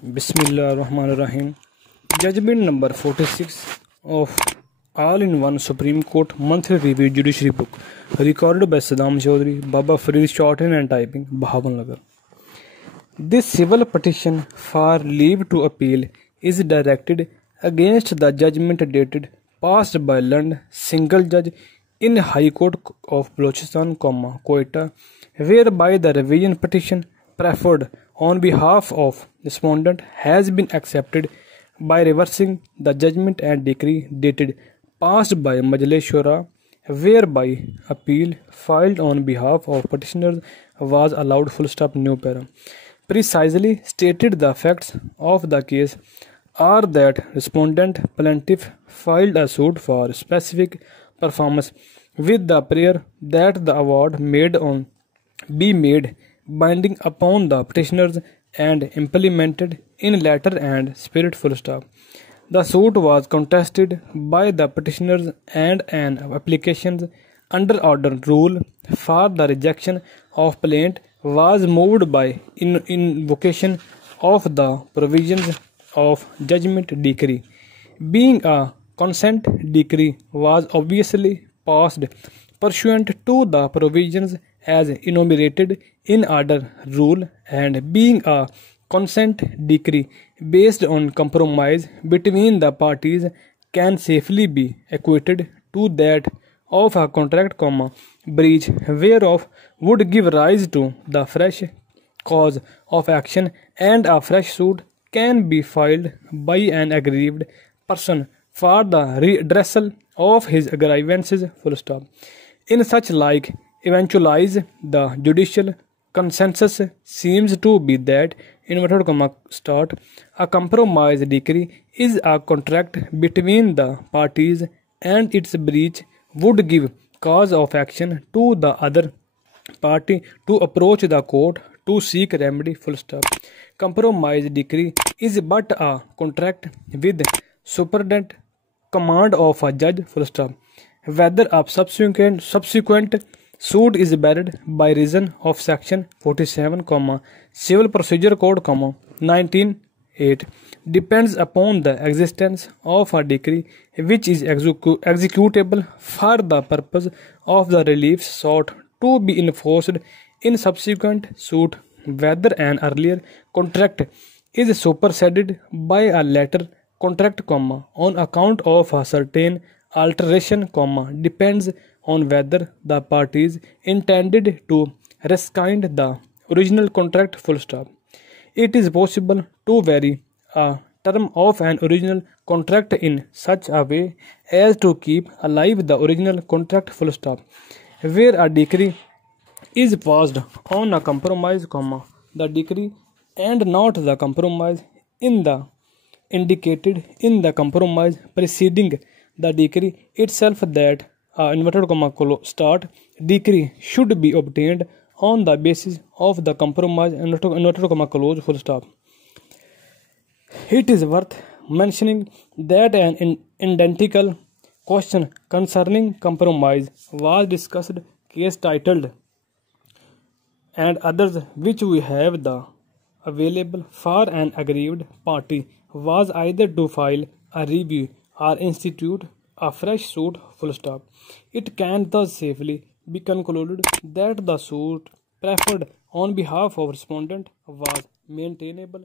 Bismillahirrahmanirrahim. Judgment number 46 of All-in-One Supreme Court Monthly Review Judiciary Book, recorded by Saddam Chaudhry, Baba Farid, shorthand and typing, Bahawalnagar. This civil petition for leave to appeal is directed against the judgment dated passed by Lund, single judge in High Court of Balochistan, Quetta, whereby the revision petition preferred on behalf of respondent has been accepted by reversing the judgment and decree dated passed by Majlis Shura, whereby appeal filed on behalf of petitioners was allowed. New para. Precisely stated, the facts of the case are that respondent plaintiff filed a suit for specific performance with the prayer that the award be made binding upon the petitioners and implemented in letter and spirit. The suit was contested by the petitioners and an application under order rule for the rejection of plaint was moved by invocation of the provisions of judgment decree. Being a consent decree was obviously passed pursuant to the provisions as enumerated in order rule, and being a consent decree based on compromise between the parties can safely be equated to that of a contract, breach whereof would give rise to the fresh cause of action, and a fresh suit can be filed by an aggrieved person for the redressal of his grievances. In such like eventualities, the judicial consensus seems to be that a compromise decree is a contract between the parties, and its breach would give cause of action to the other party to approach the court to seek remedy. Compromise decree is but a contract with superintendent command of a judge. Whether a subsequent suit is barred by reason of section 47, Civil Procedure Code, 1908 depends upon the existence of a decree which is executable for the purpose of the relief sought to be enforced in subsequent suit. Whether an earlier contract is superseded by a later contract, on account of a certain alteration, depends on whether the parties intended to rescind the original contract. It is possible to vary a term of an original contract in such a way as to keep alive the original contract. Where a decree is passed on a compromise, the decree and not the compromise in the indicated in the compromise preceding the decree itself, that decree should be obtained on the basis of the compromise. It is worth mentioning that an identical question concerning compromise was discussed, case titled and others, which we have the available for an aggrieved party was either to file a review or institute a fresh suit. It can thus safely be concluded that the suit preferred on behalf of respondent was maintainable.